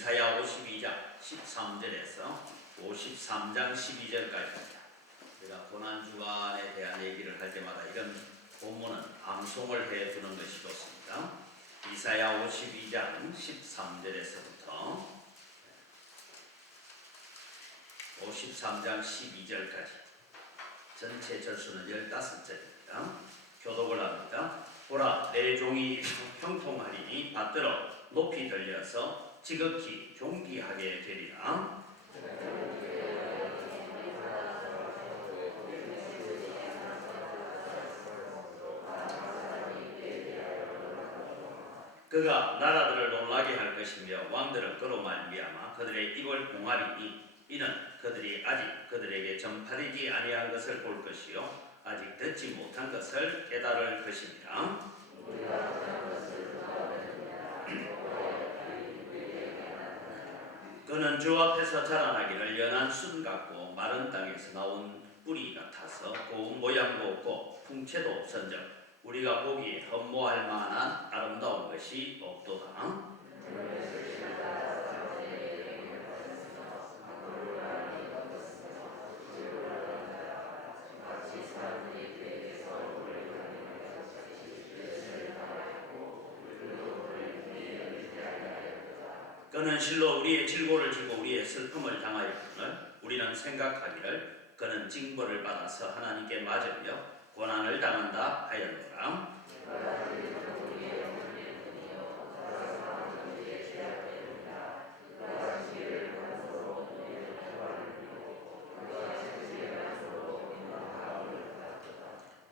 이사야 52장 13절에서 53장 12절까지입니다. 우리가 고난주간에 대한 얘기를 할 때마다 이런 본문은 암송을 해두는 것이 좋습니다. 이사야 52장 13절에서부터 53장 12절까지 전체 절수는 15절입니다. 교독을 합니다. 보라, 내 종이 형통하리니 받들어 높이 들려서 지극히 존귀하게 되리라. 그가 나라들을 놀라게 할 것이며 왕들은 그로 말미암아 그들의 입을 봉하리니 이는 그들이 아직 그들에게 전파되지 아니한 것을 볼 것이요 아직 듣지 못한 것을 깨달을 것입니다. 그는 주 앞에서 자라나기를 연한 순 같고 마른 땅에서 나온 뿌리 같아서 고운 모양도 없고 풍채도 없은즉 우리가 보기에 흠모할 만한 아름다운 것이 없도다. 그는 실로 우리의 질고를 지고 우리의 슬픔을 당하였거늘 우리는 생각하기를 그는 징벌을 받아서 하나님께 맞으며 고난을 당한다 하였노라.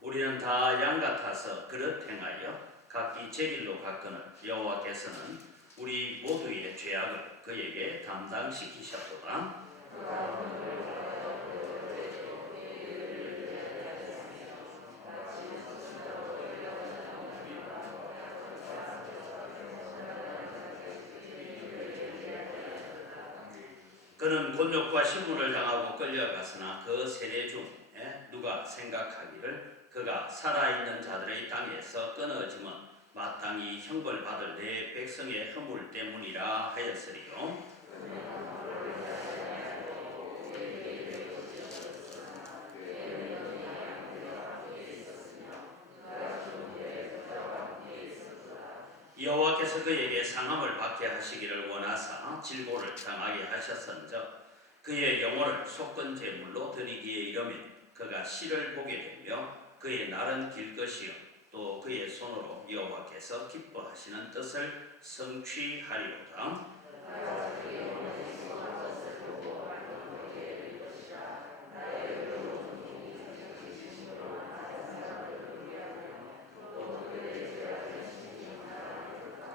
우리는 다 양 같아서 그릇 행하여 각기 제 길로 갔거늘 여호와께서는 우리 모두의 죄악을 그에게 담당시키셨도다. 그는 곤욕과 신문을 당하고 끌려갔으나 그 세대 중에 누가 생각하기를 그가 살아있는 자들의 땅에서 끊어짐은 마땅히 형벌받을 내 백성의 허물 때문이라 하였으리요. 여호와께서 그에게 상함을 받게 하시기를 원하사 질고를 당하게 하셨은즉 그의 영혼을 속건 제물로 드리기에 이르면 그가 시를 보게 되며 그의 날은 길 것이요 또 그의 손으로 여호와께서 기뻐하시는 뜻을 성취하리로다.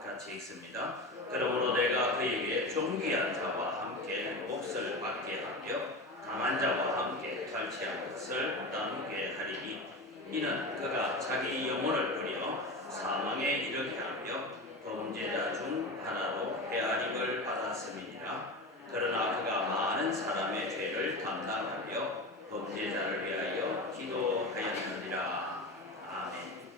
같이 읽습니다. 그러므로 내가 그에게 존귀한 자와 함께 몫을 받게 하며 강한 자와 함께 탈취한 것을 나누게 하리니 이는 그가 자기 영혼을 부려 사망에 이르게 하며 범죄자 중 하나로 헤아림을 받았음이니라. 그러나 그가 많은 사람의 죄를 담당하며 범죄자를 위하여 기도하였느니라. 아멘.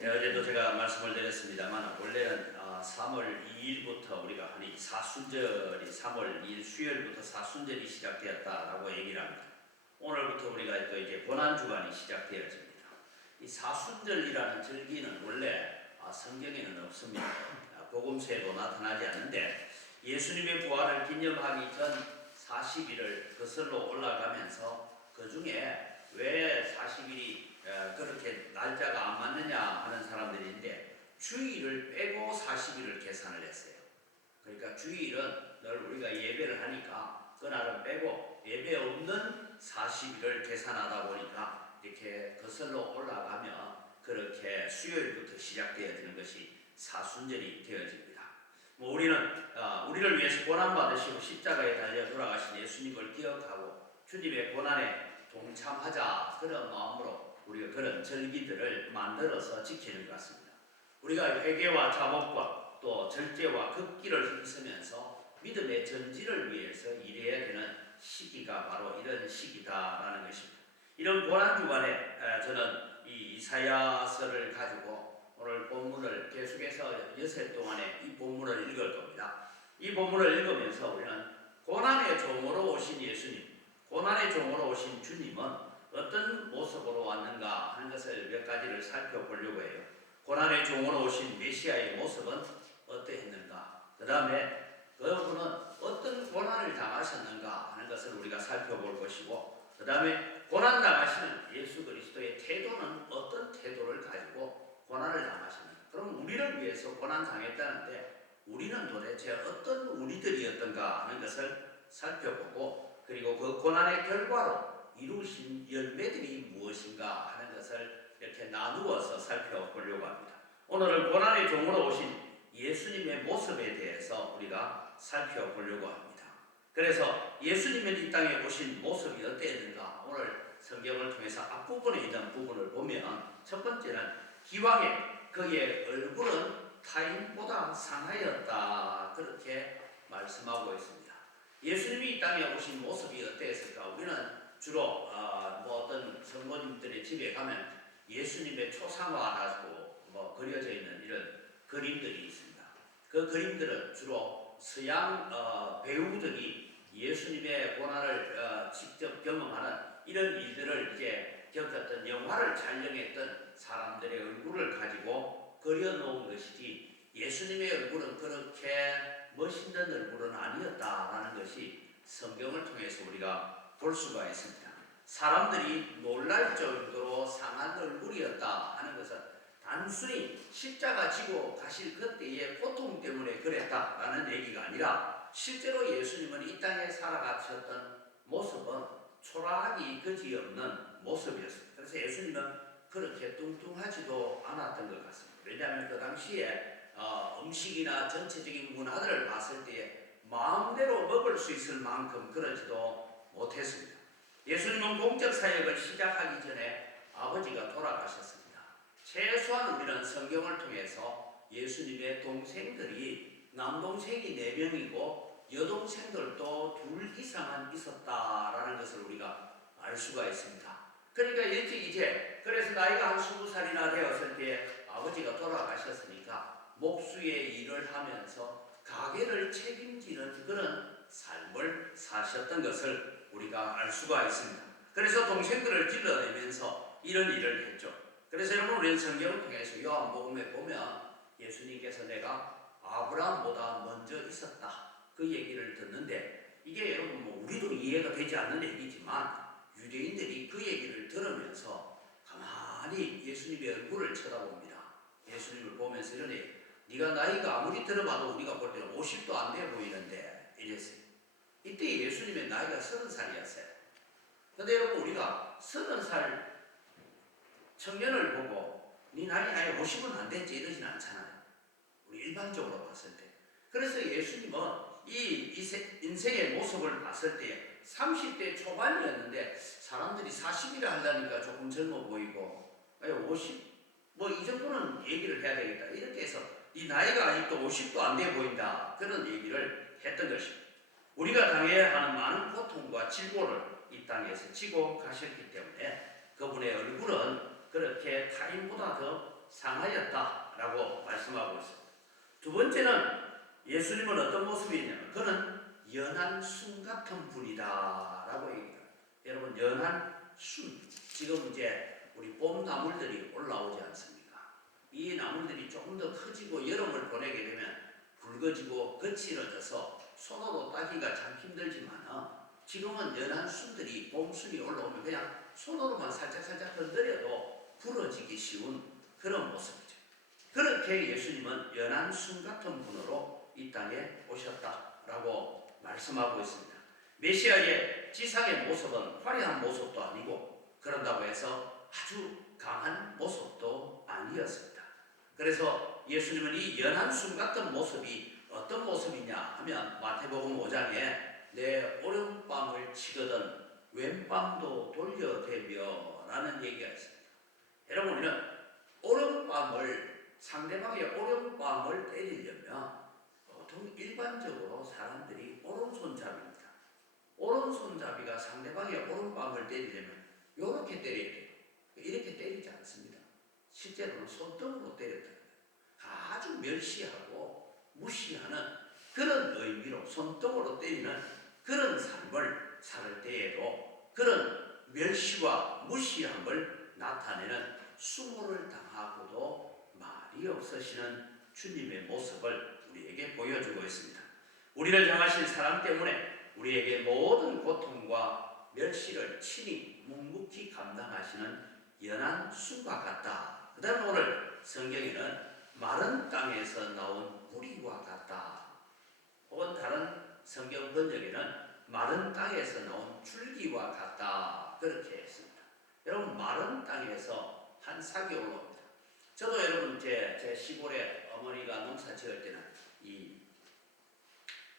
어제도 제가 말씀을 드렸습니다만 원래는 3월 2일부터 우리가 하니 사순절이 3월 2일 수요일부터 사순절이 시작되었다라고 얘기를 합니다. 오늘부터 우리가 또 이제 고난주간이 시작되어집니다. 이 사순절이라는 절기는 원래 성경에는 없습니다. 복음서에도 나타나지 않는데 예수님의 부활을 기념하기 전 40일을 거슬러 올라가면서 그 중에 왜 40일이 그렇게 날짜가 안 맞느냐 하는 사람들인데 주일을 빼고 40일을 계산을 했어요. 그러니까 주일은 늘 우리가 예배를 하니까 그날은 빼고 예배 없는 40일을 계산하다 보니까 이렇게 거슬러 올라가면 그렇게 수요일부터 시작되어지는 것이 사순절이 되어집니다. 우리를 위해서 고난받으시고 십자가에 달려 돌아가신 예수님을 기억하고 주님의 고난에 동참하자 그런 마음으로 우리가 그런 절기들을 만들어서 지키는 것 같습니다. 우리가 회개와 자복과 또 절제와 극기를 힘쓰면서 믿음의 전진을 위해서 일해야 되는 시기가 바로 이런 시기다라는 것입니다. 이런 고난주간에 저는 이 이사야서를 가지고 오늘 본문을 계속해서 여섯 동안에 이 본문을 읽을 겁니다. 이 본문을 읽으면서 우리는 고난의 종으로 오신 예수님, 고난의 종으로 오신 주님은 어떤 모습으로 왔는가 하는 것을 몇 가지를 살펴보려고 해요. 고난의 종으로 오신 메시아의 모습은 어떠했는가? 그 다음에 그분은 어떤 고난을 당하셨는가 하는 것을 우리가 살펴볼 것이고, 그 다음에 고난 당하시는 예수 그리스도의 태도는 어떤 태도를 가지고 고난을 당하셨는가? 그럼 우리를 위해서 고난 당했다는데 우리는 도대체 어떤 우리들이었던가 하는 것을 살펴보고, 그리고 그 고난의 결과로 이루신 열매들이 무엇인가 하는 것을 이렇게 나누어서 살펴보려고 합니다. 오늘은 고난의 종으로 오신 예수님의 모습에 대해서 우리가 살펴보려고 합니다. 그래서 예수님이 이 땅에 오신 모습이 어땠는가? 오늘 성경을 통해서 앞부분에 있는 부분을 보면 첫 번째는 기왕에 그의 얼굴은 타인보다 상하였다, 그렇게 말씀하고 있습니다. 예수님이 이 땅에 오신 모습이 어땠을까? 우리는 주로 어떤 성도님들의 집에 가면 예수님의 초상화라고 그려져 있는 이런 그림들이 있습니다. 그 그림들은 주로 서양 배우들이 예수님의 고난을 직접 경험하는 이런 일들을 이제 겪었던 영화를 촬영했던 사람들의 얼굴을 가지고 그려놓은 것이지, 예수님의 얼굴은 그렇게 멋있는 얼굴은 아니었다라는 것이 성경을 통해서 우리가 볼 수가 있습니다. 사람들이 놀랄 정도로 상한 얼굴이었다 하는 것은 단순히 십자가 지고 가실 그때의 고통 때문에 그랬다라는 얘기가 아니라, 실제로 예수님은 이 땅에 살아가셨던 모습은 초라하기 그지없는 모습이었습니다. 그래서 예수님은 그렇게 뚱뚱하지도 않았던 것 같습니다. 왜냐하면 그 당시에 음식이나 전체적인 문화들을 봤을 때에 마음대로 먹을 수 있을 만큼 그러지도 못했습니다. 예수님은 공적 사역을 시작하기 전에 아버지가 돌아가셨습니다. 최소한 우리는 성경을 통해서 예수님의 동생들이 남동생이 4명이고 여동생들도 2 이상은 있었다라는 것을 우리가 알 수가 있습니다. 그러니까 이제 그래서 나이가 한 20살이나 되었을 때 아버지가 돌아가셨으니까 목수의 일을 하면서 가게를 책임지는 그런 삶을 사셨던 것을 우리가 알 수가 있습니다. 그래서 동생들을 길러내면서 이런 일을 했죠. 그래서 여러분, 우리는 성경을 통해서 요한복음에 보면 예수님께서 내가 아브라함보다 먼저 있었다, 그 얘기를 듣는데, 이게 여러분 우리도 이해가 되지 않는 얘기지만 유대인들이 그 얘기를 들으면서 가만히 예수님의 얼굴을 쳐다봅니다. 예수님을 보면서 이러니, 네가 나이가 아무리 들어봐도 우리가 볼 때는 50도 안 돼 보이는데 이랬어요. 이때 예수님의 나이가 30살이었어요. 근데 여러분, 우리가 30살 청년을 보고 네 나이 아예 50은 안 됐지 이러진 않잖아요. 우리 일반적으로 봤을 때. 그래서 예수님은 이 인생의 모습을 봤을 때 30대 초반이었는데 사람들이 40이라 하려니까 조금 젊어 보이고, 50? 이 정도는 얘기를 해야 되겠다, 이렇게 해서 이 나이가 아직도 50도 안 돼 보인다, 그런 얘기를 했던 것입니다. 우리가 당해야 하는 많은 고통과 질고를 이 땅에서 지고 가셨기 때문에 그분의 얼굴은 그렇게 타인보다 더 상하였다라고 말씀하고 있습니다. 두 번째는 예수님은 어떤 모습이냐면 그는 연한 순 같은 분이다라고 얘기합니다. 여러분, 연한 순, 지금 이제 우리 봄 나물들이 올라오지 않습니까? 이 나물들이 조금 더 커지고 여름을 보내게 되면 붉어지고 거칠어져서 손으로 따기가 참 힘들지만 지금은 연한 순들이, 봄순이 올라오면 그냥 손으로만 살짝 건드려도 부러지기 쉬운 그런 모습이죠. 그렇게 예수님은 연한 순 같은 분으로 이 땅에 오셨다라고 말씀하고 있습니다. 메시아의 지상의 모습은 화려한 모습도 아니고 그런다고 해서 아주 강한 모습도 아니었습니다. 그래서 예수님은 이 연한 순 같은 모습이 어떤 모습이냐 하면 마태복음 5장에 내 오른밤을 치거든 왼밤도 돌려대며 라는 얘기가 있습니다. 여러분, 우리는 상대방의 오른밤을 때리려면 보통 일반적으로 사람들이 오른손잡이입니다. 오른손잡이가 상대방의 오른밤을 때리려면 이렇게 때려야 돼요. 이렇게 때리지 않습니다. 실제로는 손등으로 때렸다. 아주 멸시하고 무시하는 그런 의미로 손등으로 때리는 그런 삶을 살 때에도 그런 멸시와 무시함을 나타내는 수모를 당하고도 말이 없으시는 주님의 모습을 우리에게 보여주고 있습니다. 우리를 향하신 사랑 때문에 우리에게 모든 고통과 멸시를 친히 묵묵히 감당하시는 연한 수가 같다. 그 다음 오늘 성경에는 마른 땅에서 나온 뿌리와 같다. 혹은 다른 성경 번역에는 마른 땅에서 나온 줄기와 같다. 그렇게 했습니다. 여러분, 마른 땅에서 한 삭이 올라옵니다. 저도 여러분 제 시골에 어머니가 농사 지을 때는 이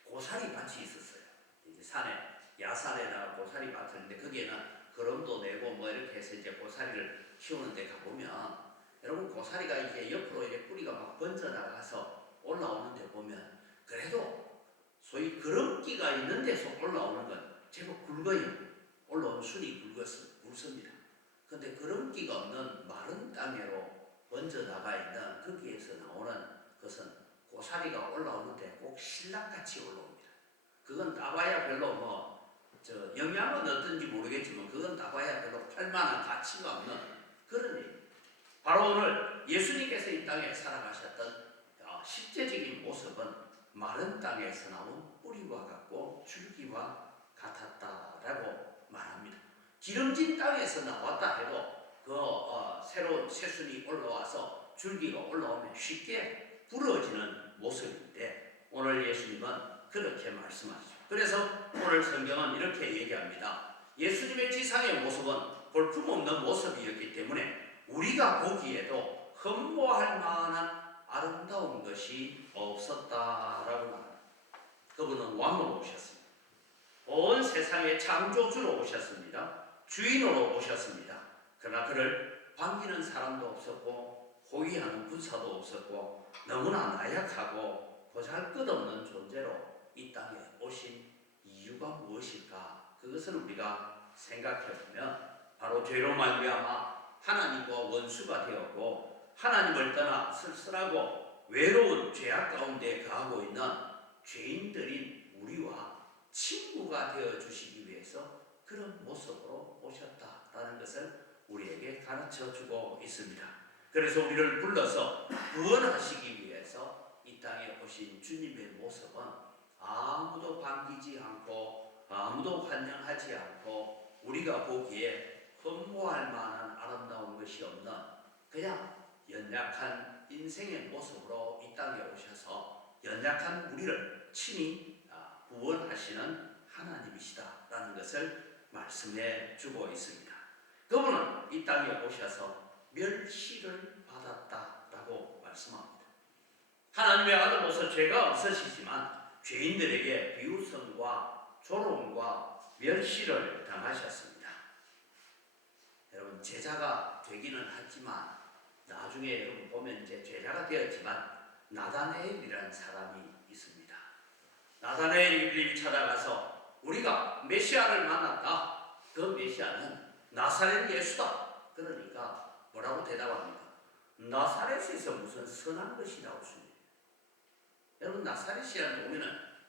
고사리 밭이 있었어요. 이제 산에 야산에다가 고사리 밭을 했는데 거기에는 거름도 내고 뭐 이렇게 해서 이제 고사리를 키우는데 가보면 여러분 고사리가 이게 옆으로 이렇게 뿌리가 막 번져 나가서 올라오는데 보면 그래도 소위 거름기가 있는 데서 올라오는 건 제법 굵어요. 올라오는 순이 굵습니다. 근데 거름기가 없는 마른 땅으로 번져 나가 있는 거기에서 나오는 것은 고사리가 올라오는데 꼭 신랑같이 올라옵니다. 그건 따봐야 별로 영양은 어떤지 모르겠지만 그건 따봐야 별로 팔만한 가치가 없는 그런 일. 바로 오늘 예수님께서 이 땅에 살아가셨던 실제적인 모습은 마른 땅에서 나온 뿌리와 같고 줄기와 같았다라고 말합니다. 기름진 땅에서 나왔다 해도 새로운 새순이 올라와서 줄기가 올라오면 쉽게 부러지는 모습인데 오늘 예수님은 그렇게 말씀하시죠. 그래서 오늘 성경은 이렇게 얘기합니다. 예수님의 지상의 모습은 볼품없는 모습이었기 때문에 우리가 보기에도 흠모할 만한 아름다운 것이 없었다라고 말합니다. 그분은 왕으로 오셨습니다. 온 세상의 창조주로 오셨습니다. 주인으로 오셨습니다. 그러나 그를 반기는 사람도 없었고 호위하는 군사도 없었고 너무나 나약하고 보잘것없는 존재로 이 땅에 오신 이유가 무엇일까? 그것을 우리가 생각해보면 바로 죄로 말미암아 하나님과 원수가 되었고 하나님을 떠나 쓸쓸하고 외로운 죄악 가운데 가하고 있는 죄인들인 우리와 친구가 되어주시기 위해서 그런 모습으로 오셨다라는 것을 우리에게 가르쳐주고 있습니다. 그래서 우리를 불러서 구원하시기 위해서 이 땅에 오신 주님의 모습은 아무도 반기지 않고 아무도 환영하지 않고 우리가 보기에 흠모할 만한 아름다운 것이 없는 그냥 연약한 인생의 모습으로 이 땅에 오셔서 연약한 우리를 친히 구원하시는 하나님이시다라는 것을 말씀해 주고 있습니다. 그분은 이 땅에 오셔서 멸시를 받았다라고 말씀합니다. 하나님의 아들로서 죄가 없으시지만 죄인들에게 비웃음과 조롱과 멸시를 당하셨습니다. 여러분 제자가 되기는 하지만 나중에 여러분 보면 이제 제자가 되었지만 나다네엘이라는 사람이 있습니다. 나다네엘이 찾아가서 우리가 메시아를 만났다. 그 메시아는 나사렛 예수다. 그러니까 뭐라고 대답합니까? 나사렛에서 무슨 선한 것이 나올 수 있느냐. 여러분 나사렛이라는 동네는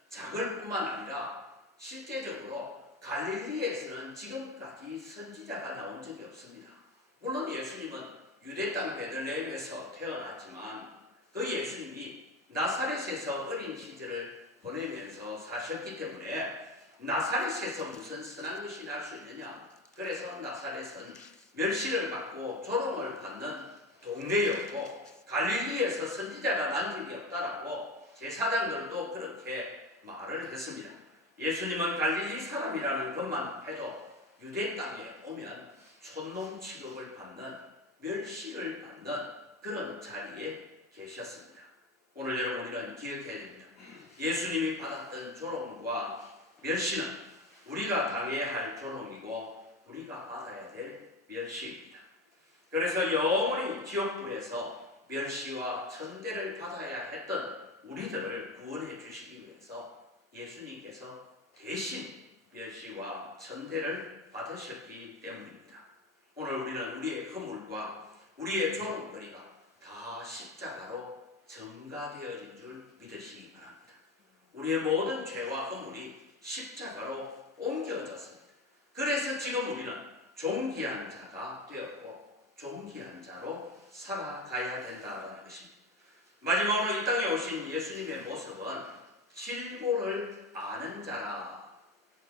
작을 뿐만 아니라 실제적으로 갈릴리에서는 지금까지 선지자가 나온 적이 없습니다. 물론 예수님은 유대 땅 베들레헴에서 태어났지만 그 예수님이 나사렛에서 어린 시절을 보내면서 사셨기 때문에 나사렛에서 무슨 선한 것이 날 수 있느냐. 그래서 나사렛은 멸시를 받고 조롱을 받는 동네였고 갈릴리에서 선지자가 난 적이 없다라고 제사장들도 그렇게 말을 했습니다. 예수님은 갈릴리 사람이라는 것만 해도 유대 땅에 오면 촌놈 취급을 받는 멸시를 받는 그런 자리에 계셨습니다. 오늘 여러분 우리는 기억해야 됩니다. 예수님이 받았던 조롱과 멸시는 우리가 당해야 할 조롱이고 우리가 받아야 될 멸시입니다. 그래서 영원히 지옥불에서 멸시와 천대를 받아야 했던 우리들을 구원해 주시기 위해서 예수님께서 대신 멸시와 천대를 받으셨기 때문입니다. 오늘 우리는 우리의 허물과 우리의 조롱거리가 다 십자가로 전가되어진 줄 믿으시기 바랍니다. 우리의 모든 죄와 허물이 십자가로 옮겨졌습니다. 그래서 지금 우리는 존귀한 자가 되었고 존귀한 자로 살아가야 된다는 것입니다. 마지막으로 이 땅에 오신 예수님의 모습은 질고를 아는 자라.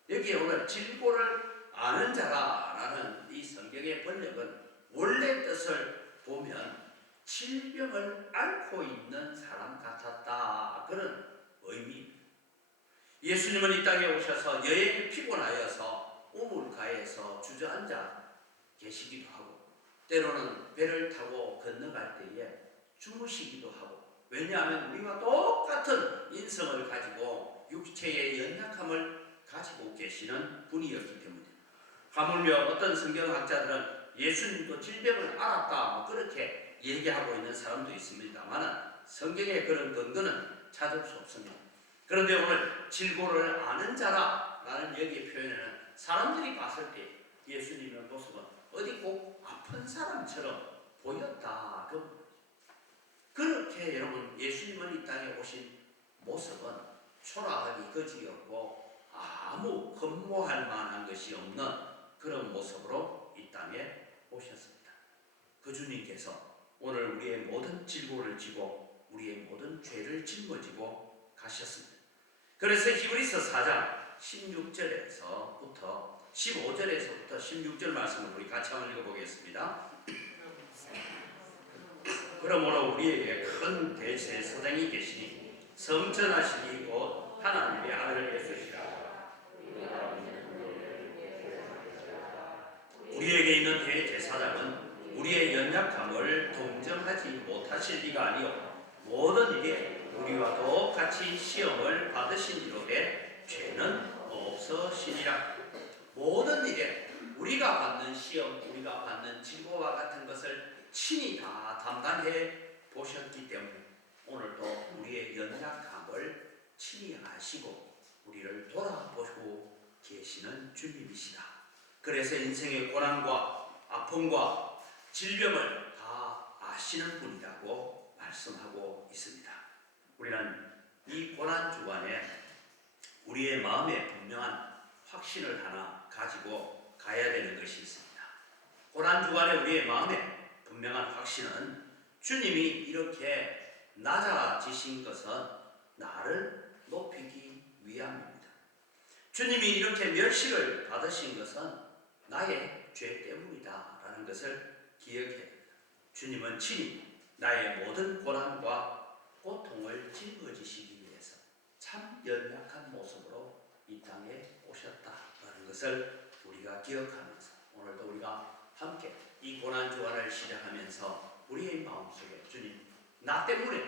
여기에 오늘 질고를 아는 자라라는 이 성경의 번역은 원래 뜻을 보면 질병을 앓고 있는 사람 같았다, 그런 의미입니다. 예수님은 이 땅에 오셔서 여행이 피곤하여서 우물가에서 주저앉아 계시기도 하고 때로는 배를 타고 건너갈 때에 주무시기도 하고, 왜냐하면 우리와 똑같은 인성을 가지고 육체의 연약함을 가지고 계시는 분이었기 때문입니다. 하물며 어떤 성경학자들은 예수님도 질병을 앓았다 그렇게 얘기하고 있는 사람도 있습니다만 성경의 그런 근거는 찾을 수 없습니다. 그런데 오늘 질고를 아는 자라라는 여기의 표현에는 사람들이 봤을 때 예수님의 모습은 어디 꼭 아픈 사람처럼 보였다. 그렇게 여러분, 예수님은 이 땅에 오신 모습은 초라하기 그지였고 아무 흠모할 만한 것이 없는 그런 모습으로 이 땅에 오셨습니다. 그 주님께서 오늘 우리의 모든 질고를 지고 우리의 모든 죄를 짊어지고 가셨습니다. 그래서 히브리서 4장 16절에서부터 15절에서부터 16절 말씀을 우리 같이 한번 읽어보겠습니다. 그러므로 우리에게 큰 대제사장이 계시니 성전하시니 곧 하나님의 아들 예수시라. 우리에게 있는 대제사장은 우리의 연약함을 동정하지 못하실 리가 아니요 모든 일에 우리와 똑같이 시험을 받으신 이로되 죄는 없으시니라. 모든 일에 우리가 받는 시험, 우리가 받는 질고와 같은 것을 친히 다 담당해 보셨기 때문에 오늘도 우리의 연약함을 친히 아시고 우리를 돌아보시고 계시는 주님이시다. 그래서 인생의 고난과 아픔과 질병을 다 아시는 분이라고 말씀하고 있습니다. 우리는 이 고난 주간에 우리의 마음에 분명한 확신을 하나 가지고 가야 되는 것이 있습니다. 고난 주간에 우리의 마음에 분명한 확신은 주님이 이렇게 낮아지신 것은 나를 높이기 위함입니다. 주님이 이렇게 멸시를 받으신 것은 나의 죄 때문이다 라는 것을 기억해야 합니다. 주님은 친히 나의 모든 고난과 고통을 짊어지시기 위해서 참 연약한 모습으로 이 땅에 오셨다라는 것을 우리가 기억하면서 오늘도 우리가 함께 이 고난 주간을 시작하면서 우리의 마음속에 주님, 나 때문에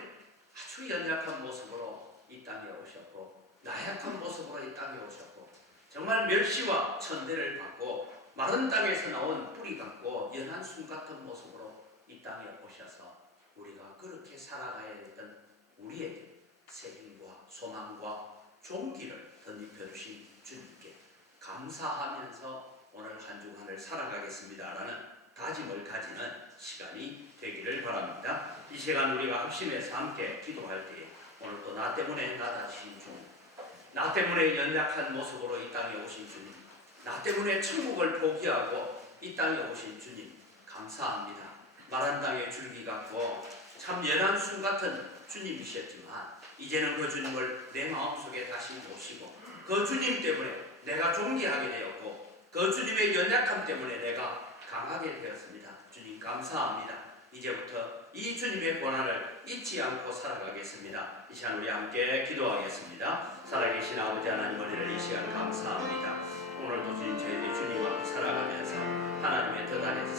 아주 연약한 모습으로 이 땅에 오셨고 나약한 모습으로 이 땅에 오셨고 정말 멸시와 천대를 받고 마른 땅에서 나온 뿌리 같고 연한 순 같은 모습으로 이 땅에 오셔서 우리가 그렇게 살아가야 했던 우리에게 책임과 소망과 존귀를 덧입혀 주신 주님께 감사하면서 오늘 한 주간을 살아가겠습니다라는 다짐을 가지는 시간이 되기를 바랍니다. 이 시간 우리가 합심해서 함께 기도할 때에 오늘 또 나 때문에 낮아지신 주님, 나 때문에 연약한 모습으로 이 땅에 오신 주님, 나 때문에 천국을 포기하고 이 땅에 오신 주님 감사합니다. 마른 땅의 줄기 같고 참 연한 순 같은 주님이셨지만 이제는 그 주님을 내 마음속에 다시 모시고 그 주님 때문에 내가 존귀하게 되었고 그 주님의 연약함 때문에 내가 강하게 되었습니다. 주님 감사합니다. 이제부터 이 주님의 고난을 잊지 않고 살아가겠습니다. 이 시간 우리 함께 기도하겠습니다. 살아계신 아버지 하나님, 은혜를 이 시간 감사합니다. 오늘도 주님 저희들이 주님 앞에 살아가면서 하나님의 더 안에서